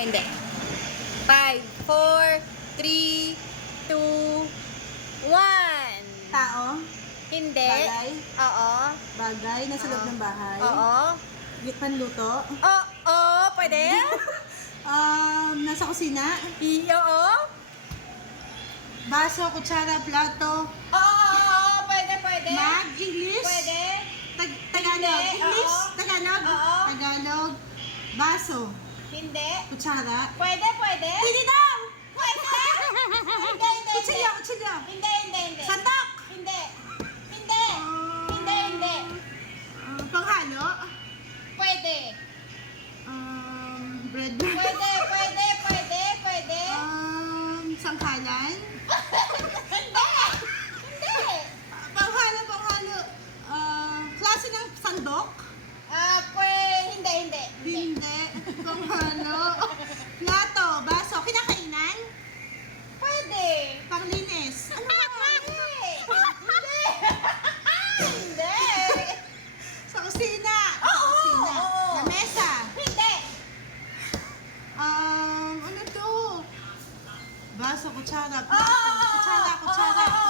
Hindi. 5, 4, 3, 2, 1. Tao? Hindi. Bagay? Oo. Bagay? Nasa loob ng bahay? Oo. Panluto? Oo, pwede? Nasa kusina? Oo. Baso, kutsara, plato? Oo, pwede. Mag? English? Pwede. Tagalog? Hindi, English? oo. Tagalog? Oo. Tagalog? Baso? Hindi. Kutsara? Pwede. Hindi daw! Pwede. Hindi. Kutsilyo! Hindi. Sandok! Hindi. Panghalo? Pwede. Bread? Pwede. Sangkalan? Hindi. Panghalo. Klase ng sandok? Hindi. Hindi. Panghalo. Plato, baso, kinakainan? Pwede. Panglinis? Ano ba? Hindi. Sa kusina? Oo. Lamesa? Hindi. Ano to? Baso, kutsara, plato. Kutsara.